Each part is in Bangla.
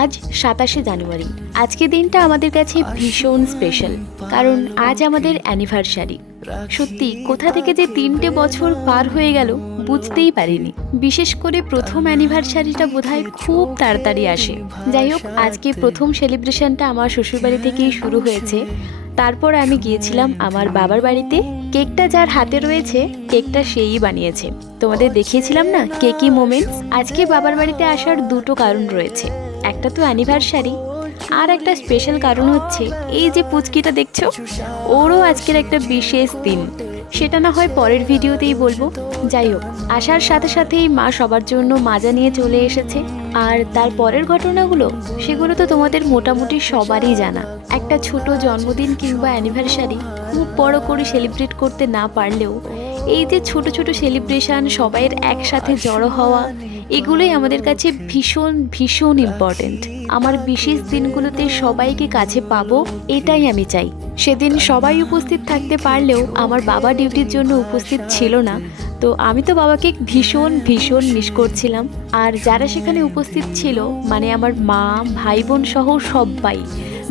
আজ ২৭শে জানুয়ারি। আজকের দিনটা আমাদের কাছে ভীষণ স্পেশাল, কারণ আজ আমাদের অ্যানিভার্সারি। সত্যি কোথা থেকে যে ৩টে বছর পার হয়ে গেল বুঝতেই পারিনি। বিশেষ করে প্রথম অ্যানিভার্সারিটা বোধহয় খুব তাড়াতাড়ি আসে। যাই হোক, আজকে প্রথম সেলিব্রেশনটা আমার শ্বশুরবাড়ি থেকেই শুরু হয়েছে। তারপর আমি গিয়েছিলাম আমার বাবার বাড়িতে। কেকটা যার হাতে রয়েছে, কেকটা সেই বানিয়েছে। তোমাদের দেখিয়েছিলাম না কেকি মোমেন্টস। আজকে বাবার বাড়িতে আসার দুটো কারণ রয়েছে, একটা তো অ্যানিভার্সারি, আর একটা স্পেশাল কারণ হচ্ছে এই যে পুচকিটা দেখছো, ওরও আজকের একটা বিশেষ দিন। সেটা না হয় পরের ভিডিওতেই বলবো। যাই হোক, আসার সাথে সাথেই মা সবার জন্য মাজা নিয়ে চলে এসেছে। আর তার পরের ঘটনাগুলো, সেগুলো তো তোমাদের মোটামুটি সবারই জানা। একটা ছোট জন্মদিন কিংবা অ্যানিভার্সারি খুব বড় করে সেলিব্রেট করতে না পারলেও এই যে ছোট ছোট সেলিব্রেশন, সবাইয়ের একসাথে জড়ো হওয়া, এগুলোই আমাদের কাছে ভীষণ ভীষণ ইম্পর্টেন্ট। আমার বিশেষ দিনগুলোতে সবাইকে কাছে পাবো, এটাই আমি চাই। সেদিন সবাই উপস্থিত থাকতে পারলেও আমার বাবা ডিউটির জন্য উপস্থিত ছিল না, তো আমি তো বাবাকে ভীষণ ভীষণ মিস করছিলাম। আর যারা সেখানে উপস্থিত ছিল, মানে আমার মা, ভাই বোন সহ সবাই,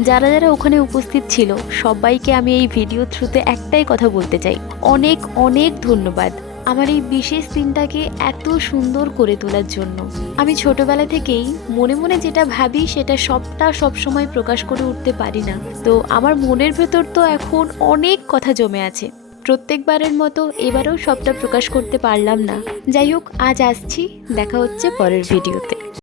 যারা যারা ওখানে উপস্থিত ছিল, সবাইকে আমি এই ভিডিও থ্রুতে একটাই কথা বলতে চাই, অনেক অনেক ধন্যবাদ আমার এই বিশেষ দিনটাকে এত সুন্দর করে তোলার জন্য। আমি ছোটবেলা থেকেই মনে মনে যেটা ভাবি সেটা সবসময় প্রকাশ করে উঠতে পারি না, তো আমার মনের ভেতর তো এখন অনেক কথা জমে আছে। প্রত্যেকবারের মতো এবারেও সবটা প্রকাশ করতে পারলাম না। যাই হোক, আজ আসছি, দেখা হচ্ছে পরের ভিডিওতে।